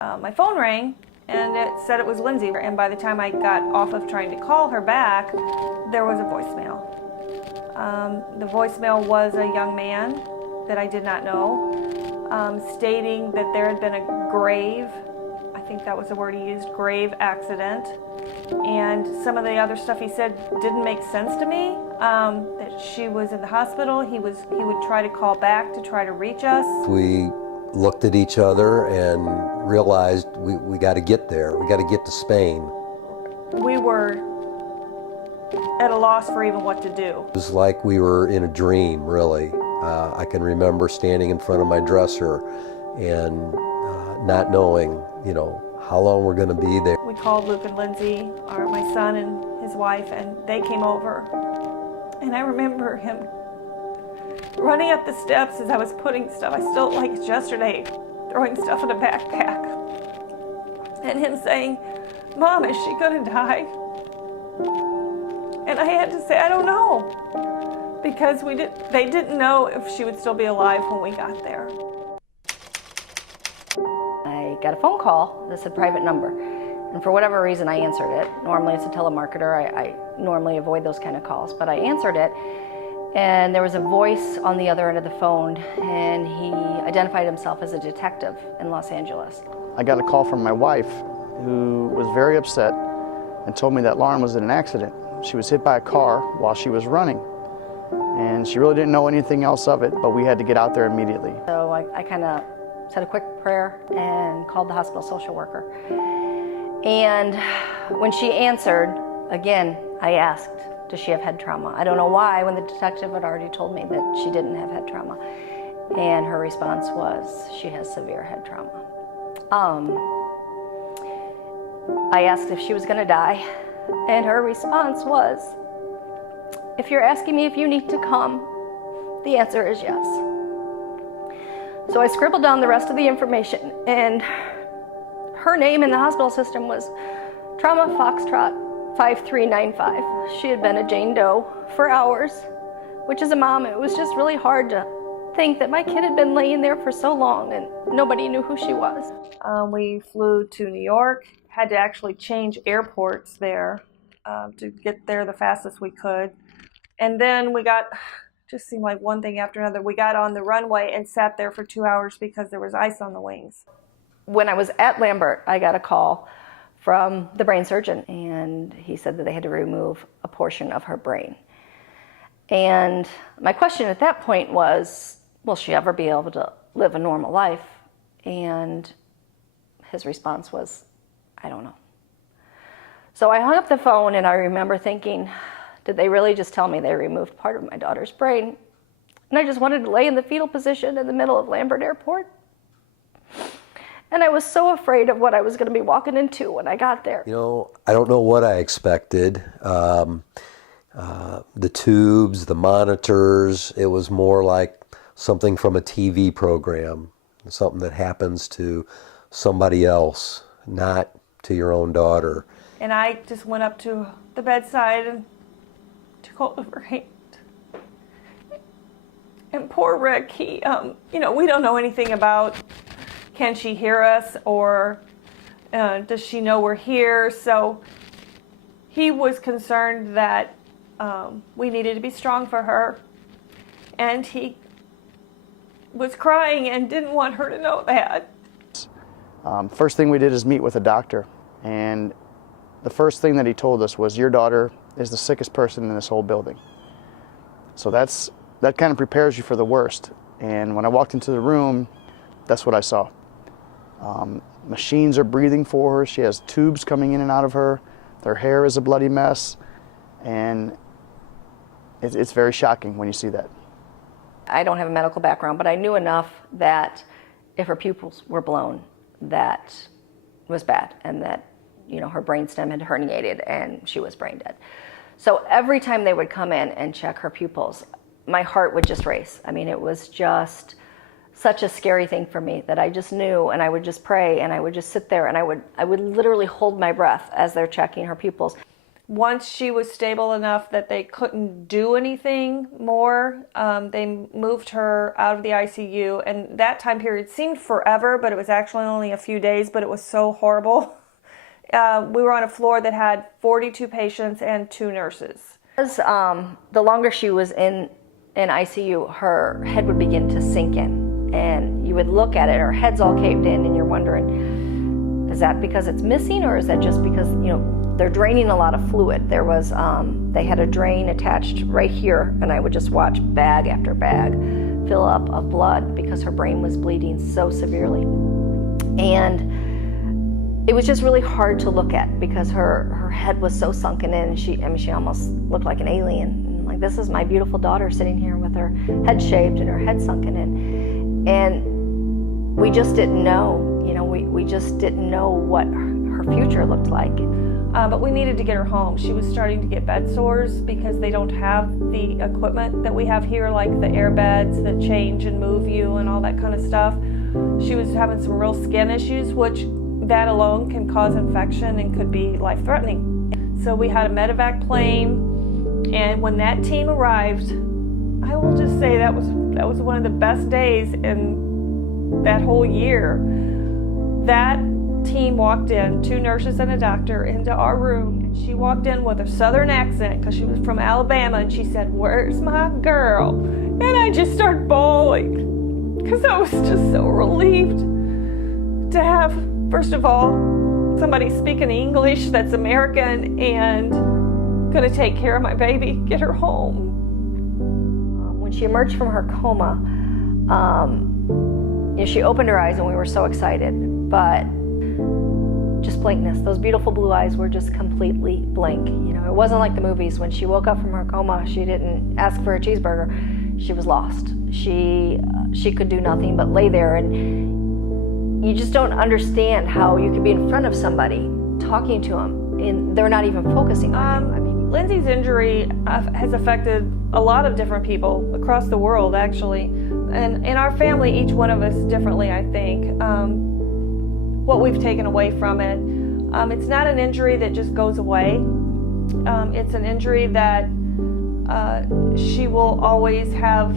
My phone rang and it said it was Lindsay, and by the time I got off of trying to call her back, there was a voicemail. The voicemail was a young man that I did not know, stating that there had been a grave, I think that was the word he used, grave accident. And some of the other stuff he said didn't make sense to me, that she was in the hospital. He would try to call back to try to reach us. We looked at each other and realized we got to get there. We got to get to Spain. We were at a loss for even what to do. It was like we were in a dream, really. I can remember standing in front of my dresser and not knowing, how long we're going to be there. We called Luke and Lindsay, my son and his wife, and they came over. And I remember him running up the steps as I was putting stuff, I still, like it's yesterday, throwing stuff in a backpack. And him saying, "Mom, is she going to die?" And I had to say, I don't know. Because they didn't know if she would still be alive when we got there. I got a phone call that said private number. And for whatever reason, I answered it. Normally it's a telemarketer. I normally avoid those kind of calls, but I answered it. And there was a voice on the other end of the phone, and he identified himself as a detective in Los Angeles. I got a call from my wife, who was very upset and told me that Lauren was in an accident. She was hit by a car while she was running. And she really didn't know anything else of it, but we had to get out there immediately. So I kind of said a quick prayer and called the hospital social worker. And when she answered, again, I asked, does she have head trauma? I don't know why, when the detective had already told me that she didn't have head trauma. And her response was, she has severe head trauma. I asked if she was gonna die, and her response was, if you're asking me if you need to come, the answer is yes. So I scribbled down the rest of the information, and her name in the hospital system was Trauma Foxtrot 5395. She had been a Jane Doe for hours, which as a mom, it was just really hard to think that my kid had been laying there for so long and nobody knew who she was. We flew to New York, had to actually change airports there to get there the fastest we could. And then just seemed like one thing after another. We got on the runway and sat there for 2 hours because there was ice on the wings. When I was at Lambert, I got a call from the brain surgeon, and he said that they had to remove a portion of her brain. And my question at that point was, will she ever be able to live a normal life? And his response was, I don't know. So I hung up the phone, and I remember thinking, did they really just tell me they removed part of my daughter's brain? And I just wanted to lay in the fetal position in the middle of Lambert Airport. And I was so afraid of what I was going to be walking into when I got there. I don't know what I expected. The tubes, the monitors, it was more like something from a TV program, something that happens to somebody else, not to your own daughter. And I just went up to the bedside and took hold of her hand. And poor Rick, we don't know anything about, can she hear us, or does she know we're here? So he was concerned that we needed to be strong for her. And he was crying and didn't want her to know that. First thing we did is meet with a doctor. And the first thing that he told us was, your daughter is the sickest person in this whole building. So that kind of prepares you for the worst. And when I walked into the room, that's what I saw. Machines are breathing for her. She has tubes coming in and out of her. Her hair is a bloody mess. And it's very shocking when you see that. I don't have a medical background, but I knew enough that if her pupils were blown, that was bad, and that her brainstem had herniated and she was brain dead. So every time they would come in and check her pupils, my heart would just race. I mean, it was just such a scary thing for me that I just knew, and I would just pray, and I would just sit there, and I would literally hold my breath as they're checking her pupils. Once she was stable enough that they couldn't do anything more, they moved her out of the ICU, and that time period seemed forever, but it was actually only a few days, but it was so horrible. We were on a floor that had 42 patients and 2 nurses. The longer she was in ICU, her head would begin to sink in, and you would look at it, her head's all caved in, and you're wondering, is that because it's missing, or is that just because, they're draining a lot of fluid? There was, they had a drain attached right here, and I would just watch bag after bag fill up of blood because her brain was bleeding so severely. And it was just really hard to look at because her head was so sunken in, and she almost looked like an alien. And like, this is my beautiful daughter sitting here with her head shaved and her head sunken in. And we just didn't know, we just didn't know what her future looked like. But we needed to get her home. She was starting to get bed sores because they don't have the equipment that we have here, like the air beds that change and move you and all that kind of stuff. She was having some real skin issues, which that alone can cause infection and could be life-threatening. So we had a medevac plane, and when that team arrived, I will just say that was one of the best days in that whole year. That team walked in, 2 nurses and a doctor, into our room, and she walked in with a southern accent because she was from Alabama, and she said, "Where's my girl?" And I just started bawling because I was just so relieved to have, first of all, somebody speaking English that's American and going to take care of my baby, get her home. When she emerged from her coma, she opened her eyes and we were so excited, but just blankness. Those beautiful blue eyes were just completely blank. It wasn't like the movies. When she woke up from her coma, she didn't ask for a cheeseburger. She was lost. She could do nothing but lay there, and you just don't understand how you could be in front of somebody talking to them and they're not even focusing on you. Lindsay's injury has affected a lot of different people across the world, actually. And in our family, each one of us differently, I think. What we've taken away from it. It's not an injury that just goes away. It's an injury that she will always have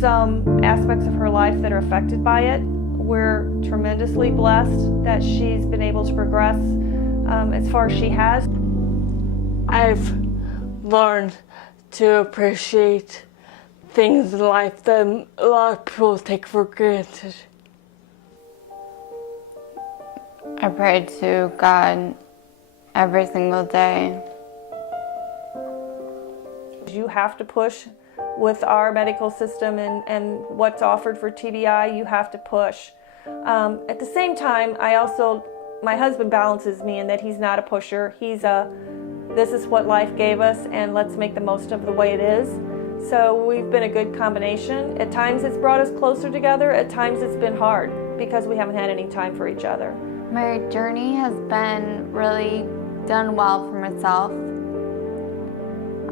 some aspects of her life that are affected by it. We're tremendously blessed that she's been able to progress as far as she has. I've learned to appreciate things in life that a lot of people take for granted. I pray to God every single day. You have to push with our medical system and what's offered for TBI, you have to push. At the same time, my husband balances me in that he's not a pusher. He's this is what life gave us and let's make the most of the way it is. So we've been a good combination. At times it's brought us closer together, at times it's been hard because we haven't had any time for each other. My journey has been really done well for myself.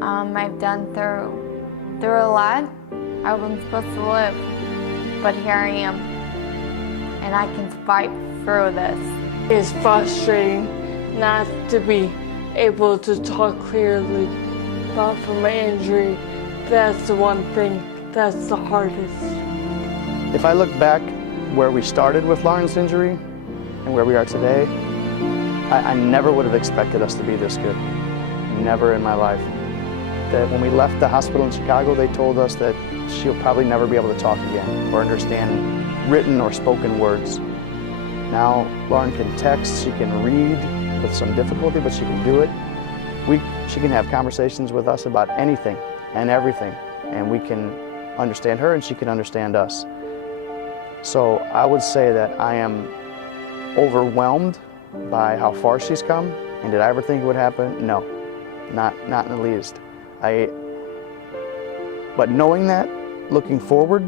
I've done through a lot. I wasn't supposed to live, but here I am, and I can fight through this. It's frustrating not to be able to talk clearly about from my injury. That's the one thing that's the hardest. If I look back where we started with Lauren's injury and where we are today, I never would have expected us to be this good. Never in my life. That when we left the hospital in Chicago, they told us that she'll probably never be able to talk again or understand written or spoken words. Now Lauren can text, she can read with some difficulty, but she can do it. She can have conversations with us about anything and everything, and we can understand her and she can understand us. So I would say that I am overwhelmed by how far she's come. And did I ever think it would happen? No, not in the least. But knowing that, looking forward,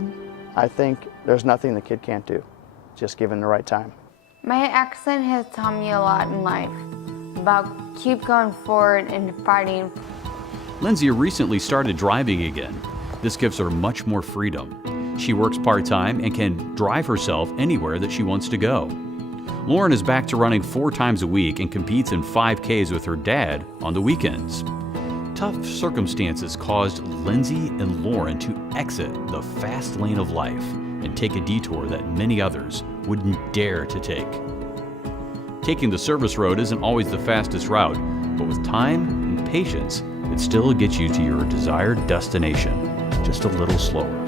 I think there's nothing the kid can't do, just given the right time. My accident has taught me a lot in life about keep going forward and fighting. Lindsay recently started driving again. This gives her much more freedom. She works part-time and can drive herself anywhere that she wants to go. Lauren is back to running 4 times a week and competes in 5Ks with her dad on the weekends. Tough circumstances caused Lindsay and Lauren to exit the fast lane of life and take a detour that many others wouldn't dare to take. Taking the service road isn't always the fastest route, but with time and patience, it still gets you to your desired destination, just a little slower.